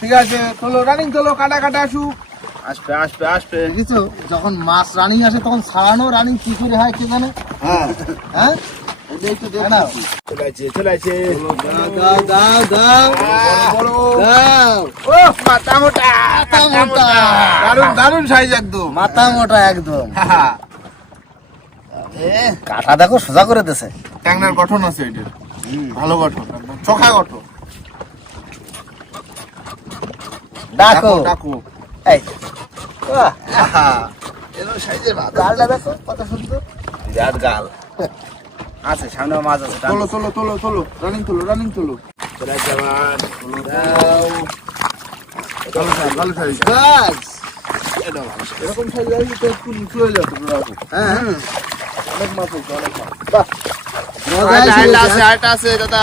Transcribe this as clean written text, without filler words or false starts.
ঠিক আছে, চলো রানিং, চলো কাটা কাটা আসুক। আসবে আসবে আসবে। দেখেছো যখন মাছ রানিং আসে তখন ছাড়ানো রানিং কি করে হয় কে জানে। হ্যাঁ হ্যাঁ এটাই তো না চলে আসছে চলে আসছে। দাও দাও দাও বড় দাও ও মাথা মোটা, মাথা মোটা। দারুন দারুন সাইজ একদম। মাথা মোটা একদম। হ্যাঁ, কাঁটা দেখো সোজা করে দিছে। ট্যাংনার গঠন আছে এটার, ভালো গঠন, চোখা গঠন। ডাকো ডাকো। এই বাহ, এরকম সাইজের মাছ। গালটা দেখো কত সুন্দর। বিরাট গাল আছে, সামনে মাছ আছে। চলো চলো চলো চলো রানিং, চলো রানিং, চলো। চলে আসছে আবার। ভালো সাইজ, ভালো সাইজ। বাস এরকম সাইজ আসলে তো একটু নিচু হয়ে যেত। হ্যাঁ অনেক মাছ হয়েছে, অনেক মাছ। মজা আরেকটা হয়েছে। আছে আরেকটা আছে দাদা।